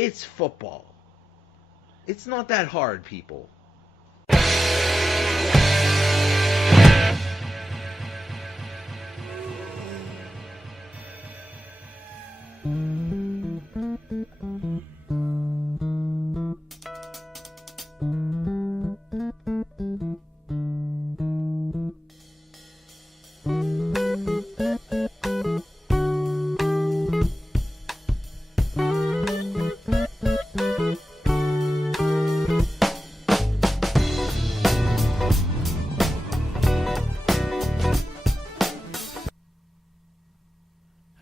It's football. It's not that hard, people.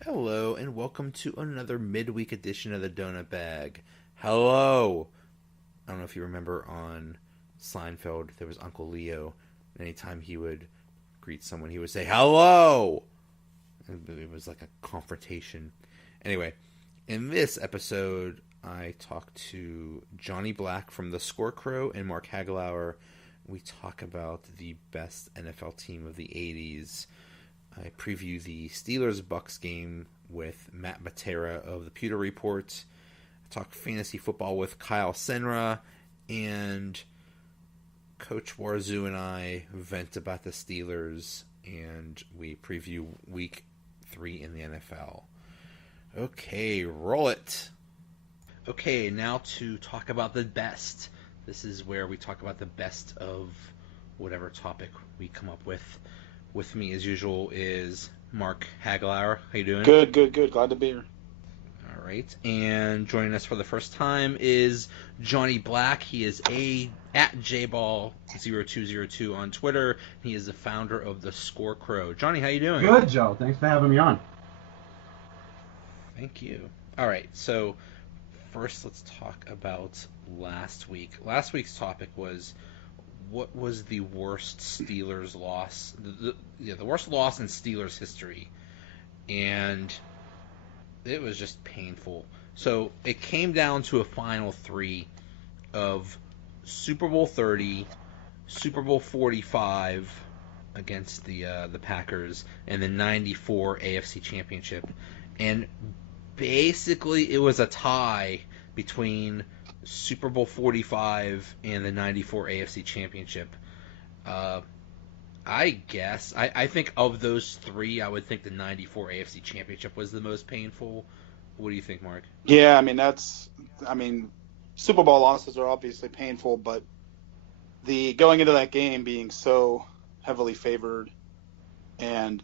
Hello, and welcome to another midweek edition of the Donut Bag. Hello! I don't know if you remember on Seinfeld, there was Uncle Leo, and anytime he would greet someone, he would say, hello! And it was like a confrontation. Anyway, in this episode, I talked to Johnny Black from the Spreaker and Mark Hagelauer. We talk about the best NFL team of the 80s. I preview the Steelers-Bucs game with Matt Matera of the Pewter Report. I talk fantasy football with Kyle Senra, and Coach Warzoo and I vent about the Steelers, and we preview Week 3 in the NFL. Okay, roll it. Okay, now to talk about the best. This is where we talk about the best of whatever topic we come up with. With me, as usual, is Mark Hagelauer. How you doing? Good. Glad to be here. All right. And joining us for the first time is Johnny Black. He is at jball0202 on Twitter. He is the founder of the Spreaker. Johnny, how you doing? Good, Joe. Thanks for having me on. Thank you. All right. So first, let's talk about last week. Last week's topic was, what was the worst Steelers loss? The worst loss in Steelers history, and it was just painful. So it came down to a final three of Super Bowl 30, Super Bowl 45 against the Packers, and the 94 AFC Championship, and basically it was a tie between Super Bowl 45 and the 94 AFC Championship. I guess I think of those three, I would think the 94 AFC Championship was the most painful. What do you think, Mark? Yeah, Super Bowl losses are obviously painful, but the going into that game being so heavily favored and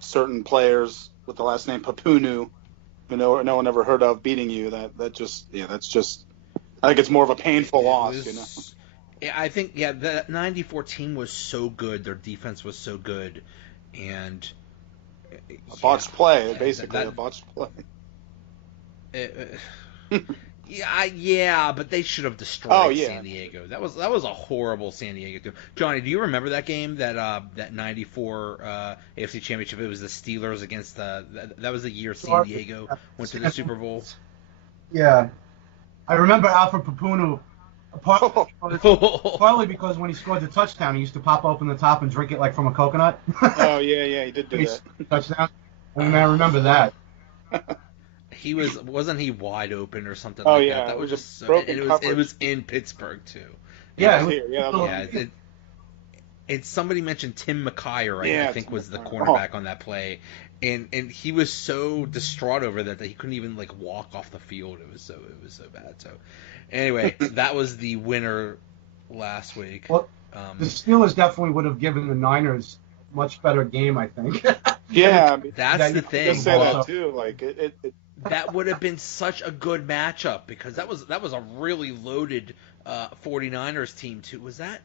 certain players with the last name Papunu, who no one ever heard of, beating you, that's just I think it's more of a painful loss, I think, the 94 team was so good. Their defense was so good. And a botched play, basically a botched play. But they should have destroyed San Diego. That was a horrible San Diego team. Johnny, do you remember that game, that 94 AFC Championship? It was the Steelers against that was the year San Diego went to the Super Bowl. Yeah. I remember Alfred Papunu, partly because when he scored the touchdown, he used to pop open the top and drink it like from a coconut. Oh, yeah, he did do that. Touchdown. I remember that. Wasn't he wide open or something that? That was just so, it was in Pittsburgh too. And somebody mentioned Tim McKyer, I think was the cornerback on that play, and he was so distraught over that he couldn't even walk off the field. It was so bad. So anyway, that was the winner last week. Well, the Steelers definitely would have given the Niners much better game, I think. Yeah, that's the thing. Just say that too. That would have been such a good matchup, because that was a really loaded 49ers team too. Was that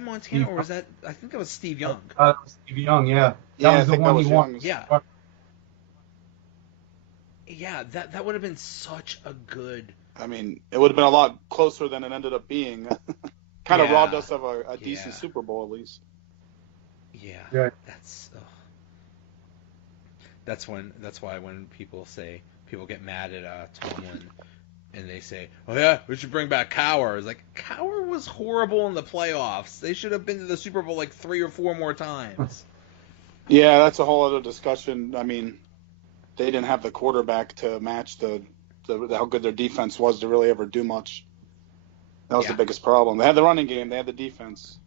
Montana, or was that? I think that was Steve Young. Steve Young, yeah. That was the one he won. Yeah. Yeah, that would have been such a good. It would have been a lot closer than it ended up being. Kind of robbed us of a decent Super Bowl at least. Yeah. That's why when people get mad at Tomlin, and they say, "Oh yeah, we should bring back Cowher." It's like, Cowher was horrible in the playoffs. They should have been to the Super Bowl 3 or 4 more times. Yeah, that's a whole other discussion. They didn't have the quarterback to match the how good their defense was to really ever do much. That was Yeah. the biggest problem. They had the running game, they had the defense.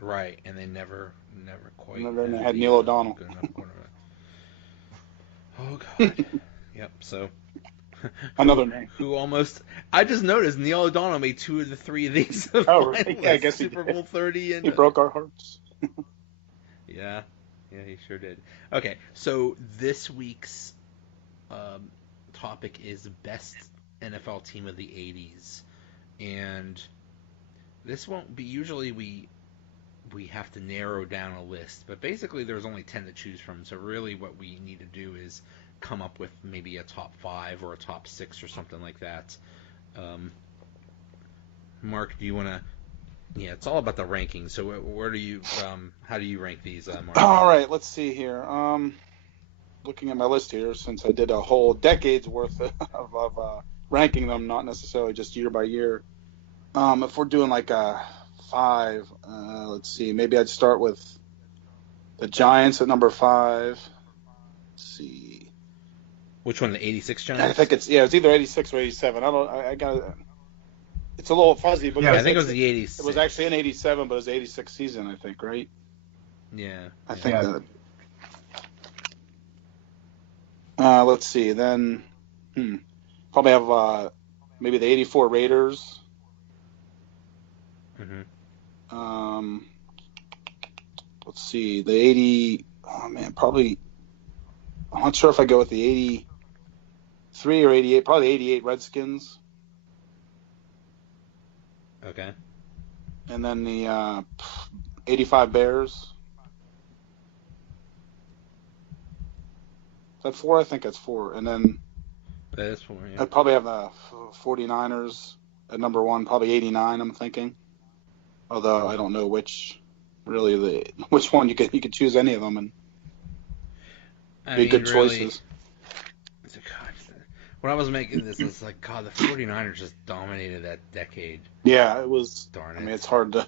Right, and they never quite. And then they had the, Neil O'Donnell. Good enough quarterback. Oh God. Yep. So. Another name. Who almost? I just noticed Neil O'Donnell made 2 of the 3 of these. Oh, right. Yeah, I guess Super Bowl 30 and he broke our hearts. Yeah, he sure did. Okay, so this week's topic is best NFL team of the '80s, and this won't be. Usually we have to narrow down a list, but basically there's only 10 to choose from. So really, what we need to do is come up with maybe a top 5 or a top 6 or something like that. Mark, do you want to? Yeah, it's all about the rankings. So where do you? How do you rank these, Mark? All right, let's see here. Looking at my list here, since I did a whole decade's worth of ranking them, not necessarily just year by year. If we're doing like a 5, let's see. Maybe I'd start with the Giants at number 5. Let's see. Which one, the '86 Giants? I think it's either 86 or 87. I got. It's a little fuzzy, but yeah, I think it was the '86. It was actually an '87, but it was the '86 season, I think, right? Yeah. I think that. Let's see. Then, probably have maybe the '84 Raiders. Mm-hmm. Let's see. The '80. Oh man, probably. I'm not sure if I go with the '83 or '88. Probably the '88 Redskins. Okay. And then the '85 Bears. Is that 4? I think that's 4. And then that is 4, yeah. I'd probably have the 49ers at number 1, probably '89, I'm thinking. Although I don't know which one you could choose any of them and be good choices. When I was making this, it's like, God, the 49ers just dominated that decade. Yeah, it was. Darn it. I mean, it's hard to.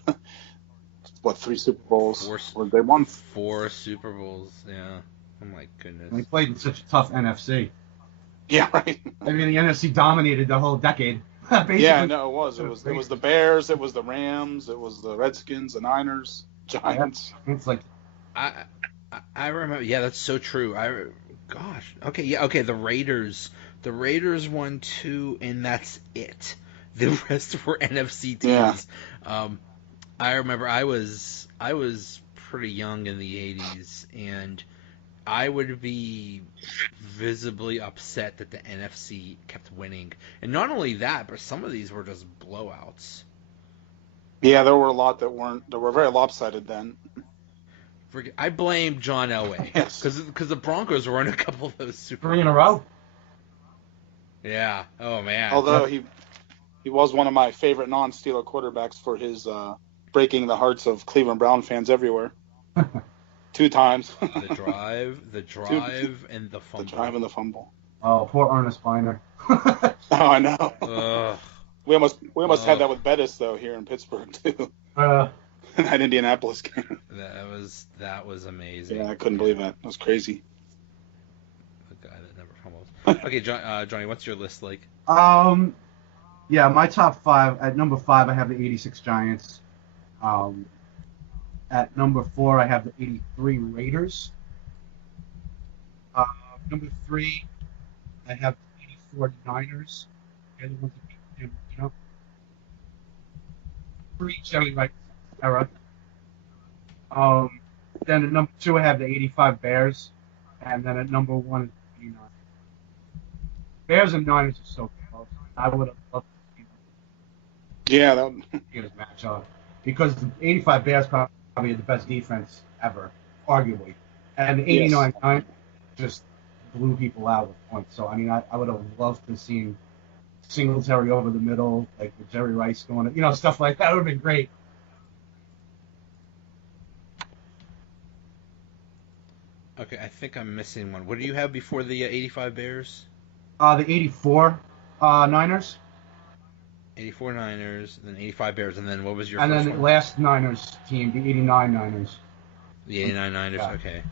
3 Super Bowls? They won won 4 Super Bowls. Yeah. Oh my goodness. They played in such a tough NFC. Yeah, right. I mean, the NFC dominated the whole decade. Basically. Yeah, no, it was. It was the Bears. It was the Rams. It was the Redskins, the Niners, Giants. Yeah, it's like. I remember. Yeah, that's so true. Gosh. Okay. Yeah. Okay. The Raiders. The Raiders won 2, and that's it. The rest were NFC teams. Yeah. I remember I was pretty young in the 80s, and I would be visibly upset that the NFC kept winning. And not only that, but some of these were just blowouts. Yeah, there were a lot that were very lopsided then. I blame John Elway. Yes. Because the Broncos were in a couple of those Super 3 in a row. Yeah. Oh man. Although he was one of my favorite non-Steeler quarterbacks for his breaking the hearts of Cleveland Brown fans everywhere. 2 times. the drive, and the fumble. The drive and the fumble. Oh, poor Ernest Biner. Oh, I know. Ugh. We almost had that with Bettis though here in Pittsburgh too. That Indianapolis game. That was amazing. Yeah, I couldn't believe that. It was crazy. The guy that never fumbles. Okay, Johnny, what's your list like? Yeah, my top 5. At number 5, I have the '86 Giants. At number 4, I have the '83 Raiders. Number 3, I have the '84 Niners. They're the ones that beat him, pre-Jerry Rice era. Then at number 2, I have the '85 Bears, and then at number 1 is the '89. Bears and Niners are so close. I would have loved to see them. Yeah, This matchup because the '85 Bears probably had the best defense ever, arguably, and the '89 Niners just blew people out with points. So I mean, I would have loved to see Singletary over the middle, like with Jerry Rice going, stuff like that would have been great. Okay, I think I'm missing one. What do you have before the '85 Bears? The '84 Niners. '84 Niners, and then '85 Bears, and then what was your and first then the one? last Niners team, the '89 Niners. The '89 Niners, Yeah. Okay.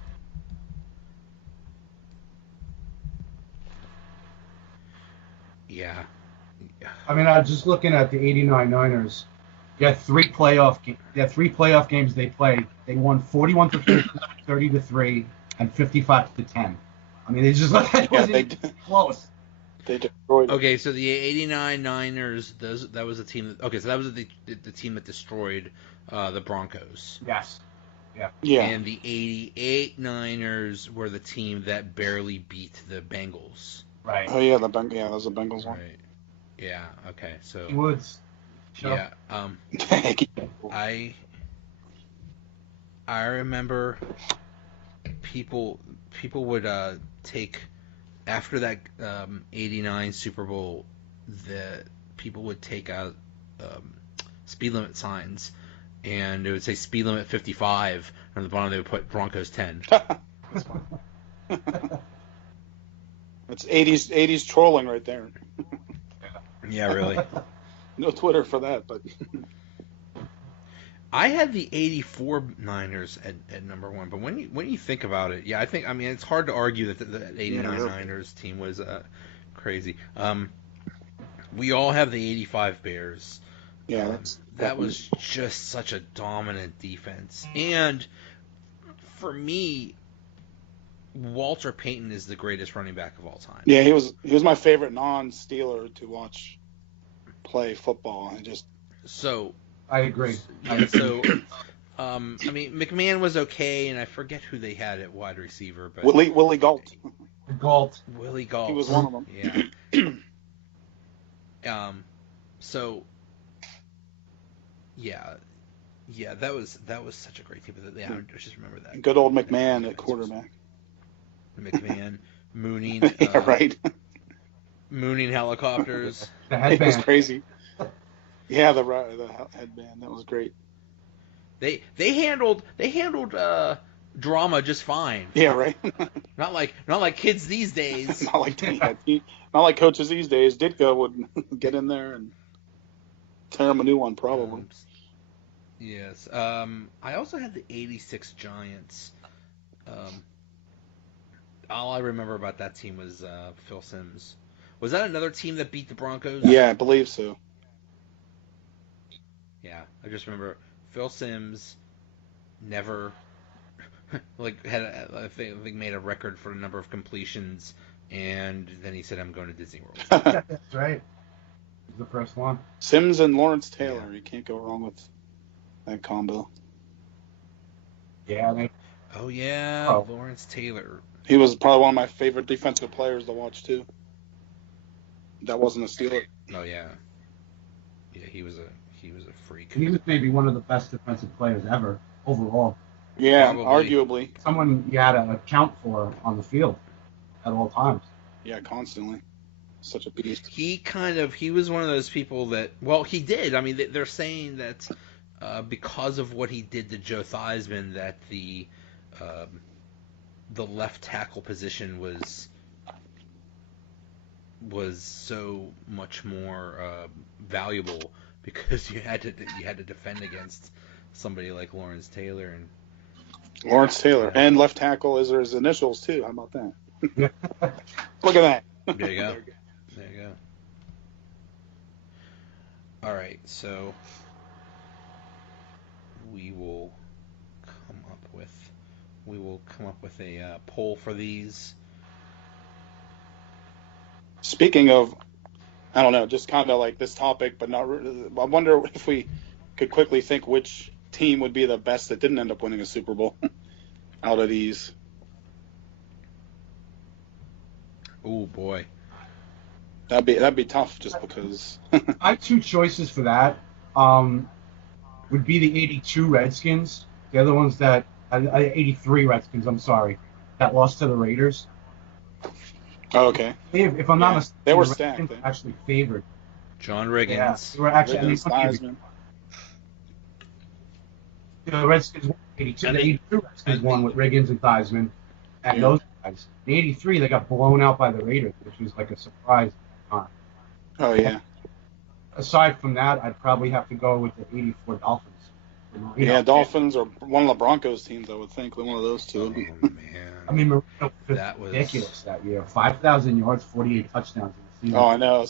Yeah. I mean, just looking at the '89 Niners, you had three playoff games they played. They won 41-13, 30-3, and 55-10. I mean, it's just like it Yeah, wasn't even close. they destroyed it. Okay, so the '89 Niners, that was the team. So that was the team that destroyed the Broncos. Yes. Yeah. And the '88 Niners were the team that barely beat the Bengals. Right. Oh yeah, that was the Bengals one. Right. Yeah. Okay. So. Woods. Sure. Yeah. I remember people would take after that '89 Super Bowl, the people would take out speed limit signs, and it would say speed limit 55, and on the bottom they would put Broncos 10. That's fine. It's 80s trolling right there. Yeah, really. No Twitter for that, but I had the '84 Niners at number one, but when you think about it, yeah, I mean it's hard to argue that the '89 Niners team was crazy. We all have the '85 Bears. Yeah, that was just such a dominant defense, and for me, Walter Payton is the greatest running back of all time. Yeah, he was my favorite non-Steeler to watch play football. I agree. So, I mean, McMahon was okay, and I forget who they had at wide receiver, but Willie Gault. Willie Gault. He was one of them. Yeah. So, yeah, that was such a great team. Yeah, I just remember that. Good old McMahon at quarterback. McMahon, mooning. Yeah, right. Mooning helicopters. The headband. It was crazy. Yeah, the headband. That was great. They handled drama just fine. Yeah, right. Not like kids these days. not like coaches these days. Ditko would get in there and tear him a new one, probably. Yes. I also had the '86 Giants. All I remember about that team was Phil Simms. Was that another team that beat the Broncos? Yeah, I believe so. Yeah, I just remember Phil Simms never had I think made a record for the number of completions, and then he said, "I'm going to Disney World." That's right. The first one. Simms and Lawrence Taylor. Yeah. You can't go wrong with that combo. Yeah. Oh yeah, Lawrence Taylor. He was probably one of my favorite defensive players to watch too. That wasn't a Steeler. Oh yeah. Yeah, he was a freak. He was maybe one of the best defensive players ever overall. Yeah, Probably. arguably. Someone you had to account for on the field at all times. Yeah, constantly. Such a beast. He was one of those people that, well, he did. I mean, they're saying that because of what he did to Joe Theismann, that the left tackle position was so much more valuable because you had to defend against somebody like Lawrence Taylor and left tackle is his initials too. How about that? Look at that. There you go. All right, so we will come up with a poll for these. Speaking of, I don't know, just kind of like this topic, but not. I wonder if we could quickly think which team would be the best that didn't end up winning a Super Bowl out of these. Oh boy, that'd be tough, just because. I have two choices for that. Would be the '82 Redskins. The other ones that '83 Redskins. I'm sorry, that lost to the Raiders. Oh, okay. If I'm not mistaken, they were the stacked. Redskins actually favored. John Riggins. Yeah, they were actually. The Redskins won 82. The '82 Redskins won with Riggins and Theismann, and those guys. In '83, they got blown out by the Raiders, which was like a surprise. Oh yeah. Aside from that, I'd probably have to go with the '84 Dolphins. Dolphins or one of the Broncos teams, I would think. One of those two. Oh, man. I mean, Marino was that was ridiculous that year. 5,000 yards, 48 touchdowns in the season. Oh, I know.